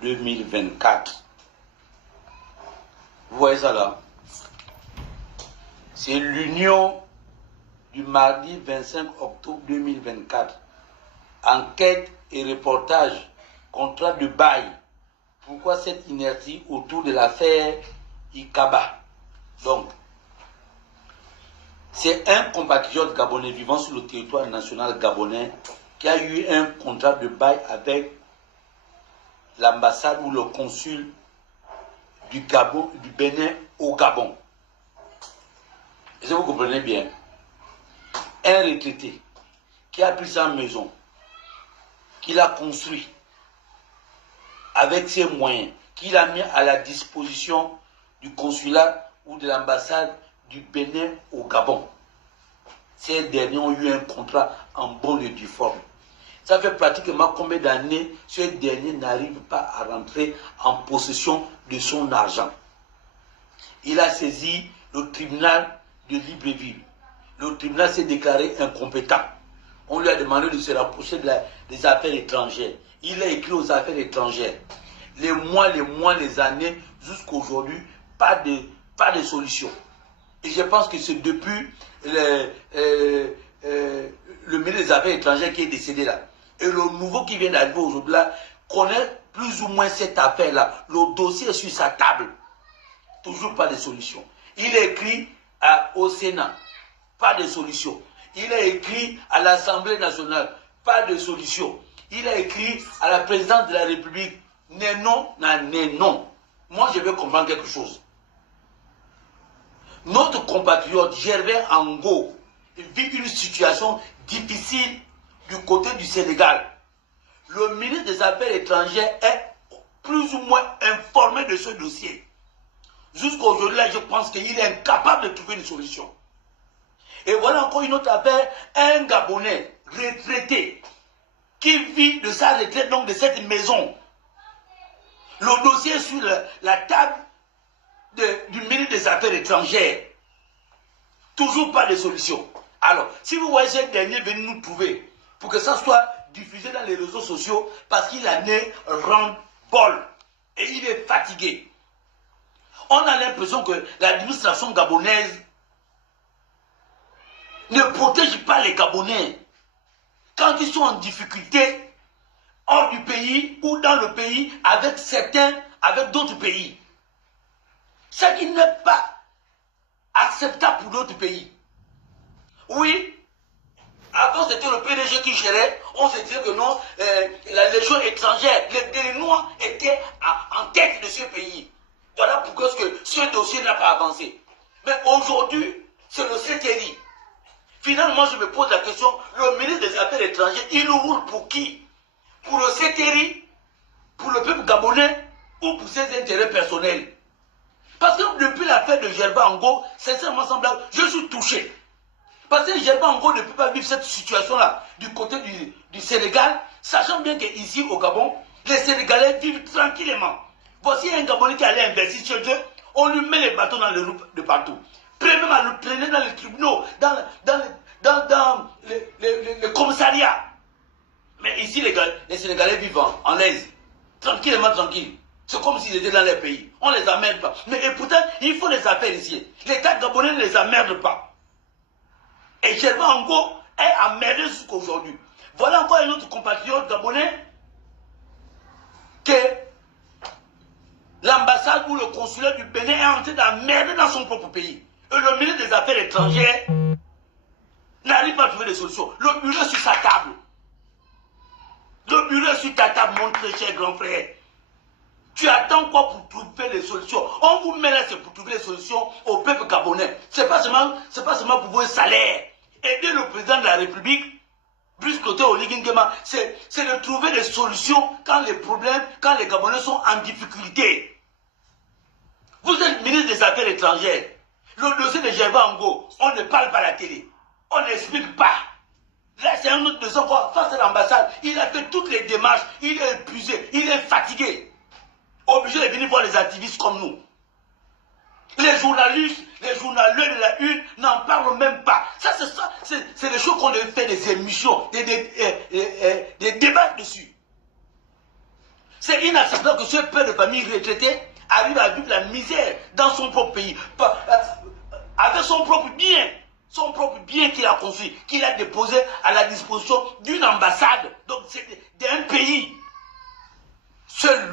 2024. Vous voyez ça là? C'est l'union du mardi 25 octobre 2024. Enquête et reportage, contrat de bail. Pourquoi cette inertie autour de l'affaire Ikaba? Donc, c'est un compatriote gabonais vivant sur le territoire national gabonais qui a eu un contrat de bail avec l'ambassade ou le consul du Gabon, du Bénin au Gabon. Est-ce que vous comprenez bien? Un retraité qui a pris sa maison, qu'il a construit avec ses moyens, qu'il a mis à la disposition du consulat ou de l'ambassade du Bénin au Gabon. Ces derniers ont eu un contrat en bonne et due forme. Ça fait pratiquement combien d'années ce dernier n'arrive pas à rentrer en possession de son argent? Il a saisi le tribunal de Libreville. Le tribunal s'est déclaré incompétent. On lui a demandé de se rapprocher des affaires étrangères. Il a écrit aux affaires étrangères. Les mois, les années, jusqu'à aujourd'hui, pas de solution. Et je pense que c'est depuis le ministre des Affaires étrangères qui est décédé là. Et le nouveau qui vient d'arriver aujourd'hui là connaît plus ou moins cette affaire-là. Le dossier est sur sa table. Toujours pas de solution. Il a écrit au Sénat, pas de solution. Il a écrit à l'Assemblée nationale, pas de solution. Il a écrit à la présidente de la République, non. Moi, je veux comprendre quelque chose. Notre compatriote Gervais Ango vit une situation difficile du côté du Sénégal. Le ministre des Affaires étrangères est plus ou moins informé de ce dossier. Jusqu'à aujourd'hui, là, je pense qu'il est incapable de trouver une solution. Et voilà encore une autre affaire, un Gabonais retraité qui vit de sa retraite, donc de cette maison. Le dossier est sur la table du ministre des Affaires étrangères. Toujours pas de solution. Alors, si vous voyez ce dernier venir nous trouver, pour que ça soit diffusé dans les réseaux sociaux, parce qu'il a né rend-bol et il est fatigué. On a l'impression que l'administration gabonaise ne protège pas les Gabonais quand ils sont en difficulté hors du pays ou dans le pays avec d'autres pays. Ce qui n'est pas acceptable pour d'autres pays. Oui, avant c'était le PDG qui gérait, on se disait que non, la légion étrangère, les Béninois étaient en tête de ce pays. Voilà pourquoi ce dossier n'a pas avancé. Mais aujourd'hui, c'est le CTRI. Finalement, je me pose la question, le ministre des Affaires étrangères, il roule pour qui? Pour le CTRI, pour le peuple gabonais ou pour ses intérêts personnels? Parce que depuis l'affaire de Gervais Ango, sincèrement semblable, je suis touché. Parce que Gervais Ango ne peut pas vivre cette situation-là du côté du Sénégal, sachant bien qu'ici au Gabon, les Sénégalais vivent tranquillement. Voici un Gabonais qui allait investir chez eux, on lui met les bâtons dans les roues de partout. Même à le traîner dans les tribunaux, dans les commissariats. Mais ici, les Sénégalais vivent en l'aise, tranquillement, tranquille. C'est comme s'ils étaient dans leur pays. On ne les emmerde pas. Mais et pourtant, il faut les affaires ici. L'État gabonais ne les emmerde pas. Et Gervais Ango est emmerdé jusqu'à aujourd'hui. Voilà encore un autre compatriote gabonais que l'ambassade ou le consulat du Bénin est en train d'emmerder dans son propre pays. Et le ministre des Affaires étrangères n'arrive pas à trouver des solutions. Le bureau est sur sa table. Le bureau est sur ta table, mon très cher grand frère. Tu attends quoi pour trouver les solutions? On vous met là, c'est pour trouver les solutions au peuple gabonais. C'est pas seulement pour vos salaires. Aider le président de la République, Brice Clotaire Oligui Nguema, c'est de trouver des solutions quand les Gabonais sont en difficulté. Vous êtes ministre des Affaires étrangères. Le dossier de Gervais Ango, on ne parle pas à la télé. On n'explique pas. Là, c'est un autre dossier face à l'ambassade. Il a fait toutes les démarches. Il est épuisé. Il est fatigué. Obligé de venir voir les activistes comme nous. Les journalistes, les journaleux de la une n'en parlent même pas. Ça, c'est des choses qu'on fait des émissions, des débats dessus. C'est inacceptable que ce père de famille retraité arrive à vivre la misère dans son propre pays, avec son propre bien qu'il a construit, qu'il a déposé à la disposition d'une ambassade, donc c'est d'un pays. Seul lui